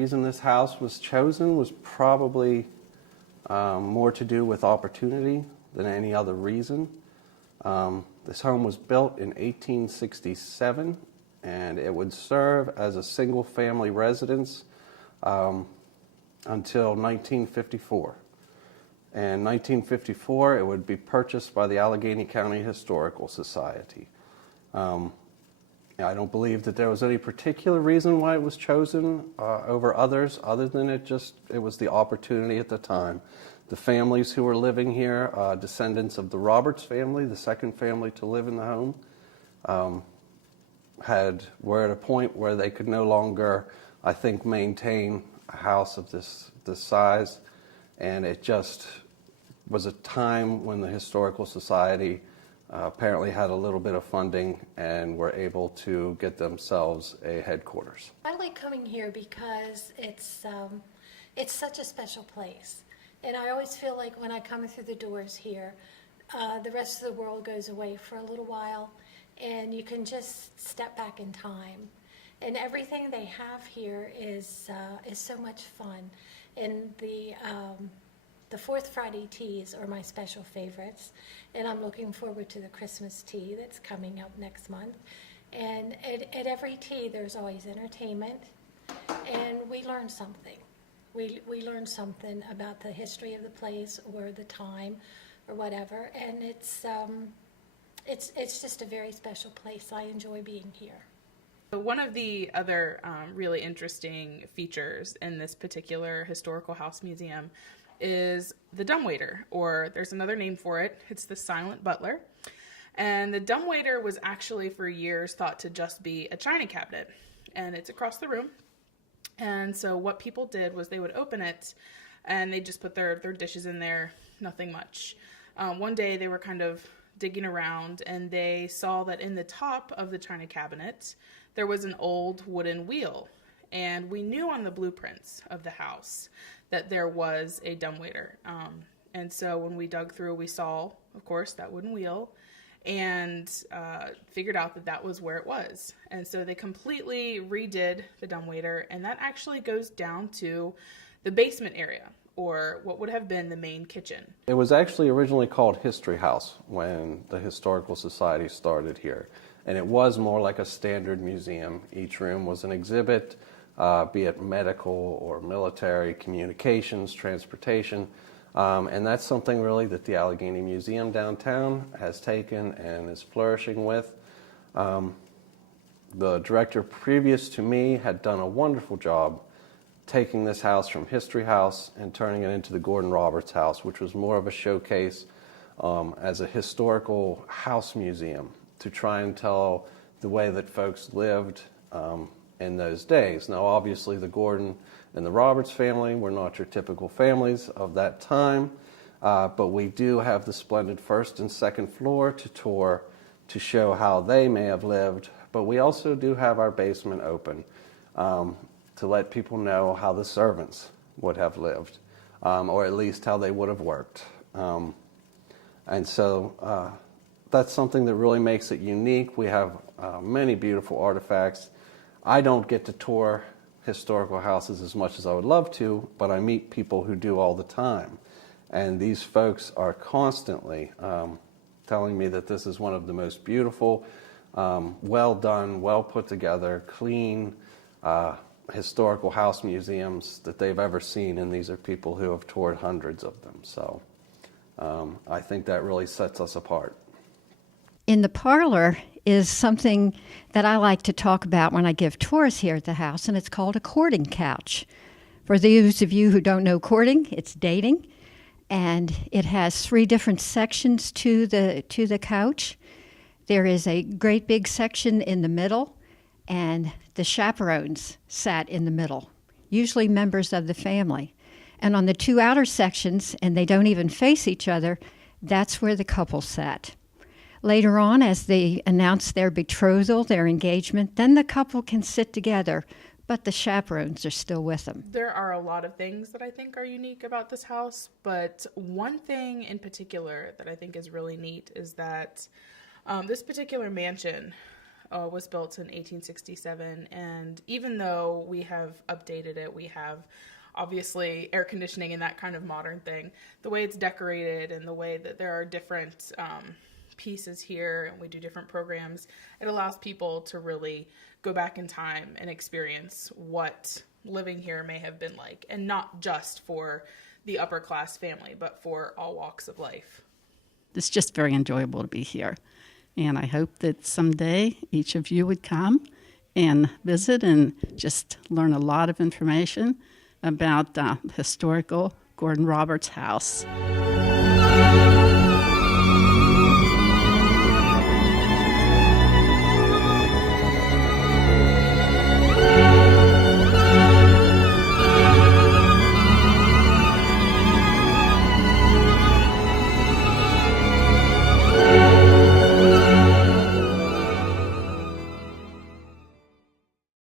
reason this house was chosen was probably more to do with opportunity than any other reason. This home was built in 1867, and it would serve as a single-family residence until 1954. In 1954, it would be purchased by the Allegany County Historical Society. I don't believe that there was any particular reason why it was chosen over others, other than it was the opportunity at the time. The families who were living here, descendants of the Roberts family, the second family to live in the home, were at a point where they could no longer, I think, maintain a house of this size, and it just was a time when the Historical Society apparently had a little bit of funding and were able to get themselves a headquarters. I like coming here because it's such a special place. And I always feel like when I come through the doors here, the rest of the world goes away for a little while, and you can just step back in time. And everything they have here is so much fun. And the Fourth Friday teas are my special favorites, and I'm looking forward to the Christmas tea that's coming up next month. And at every tea, there's always entertainment, and we learn something. We learn something about the history of the place or the time or whatever, and it's just a very special place. I enjoy being here. One of the other really interesting features in this particular historical house museum is the dumbwaiter, or there's another name for it. It's the silent butler. And the dumbwaiter was actually for years thought to just be a china cabinet, and it's across the room. And so what people did was they would open it and they just put their dishes in there, nothing much. One day they were kind of digging around and they saw that in the top of the china cabinet there was an old wooden wheel. And we knew on the blueprints of the house that there was a dumbwaiter. And so when we dug through, we saw, of course, that wooden wheel, and figured out that that was where it was. And so they completely redid the dumbwaiter, and that actually goes down to the basement area, or what would have been the main kitchen. It was actually originally called History House when the Historical Society started here. And it was more like a standard museum. Each room was an exhibit, be it medical or military, communications, transportation. And that's something really that the Allegany Museum downtown has taken and is flourishing with. The director previous to me had done a wonderful job taking this house from History House and turning it into the Gordon Roberts House, which was more of a showcase as a historical house museum to try and tell the way that folks lived in those days. Now, obviously, the Gordon and the Roberts family were not your typical families of that time, but we do have the splendid first and second floor to tour to show how they may have lived, but we also do have our basement open to let people know how the servants would have lived, or at least how they would have worked. And so that's something that really makes it unique. We have many beautiful artifacts. I don't get to tour historical houses as much as I would love to, but I meet people who do all the time. And these folks are constantly telling me that this is one of the most beautiful, well done, well put together, clean historical house museums that they've ever seen, and these are people who have toured hundreds of them. So I think that really sets us apart. In the parlor is something that I like to talk about when I give tours here at the house, and it's called a courting couch. For those of you who don't know courting, it's dating, and it has 3 different sections to the couch. There is a great big section in the middle, and the chaperones sat in the middle, usually members of the family. And on the 2 outer sections, and they don't even face each other, that's where the couple sat. Later on, as they announce their betrothal, their engagement, then the couple can sit together, but the chaperones are still with them. There are a lot of things that I think are unique about this house, but one thing in particular that I think is really neat is that this particular mansion was built in 1867. And even though we have updated it, we have obviously air conditioning and that kind of modern thing, the way it's decorated and the way that there are different pieces here and we do different programs, it allows people to really go back in time and experience what living here may have been like, and not just for the upper class family, but for all walks of life. It's just very enjoyable to be here. And I hope that someday each of you would come and visit and just learn a lot of information about the historical Gordon Roberts house.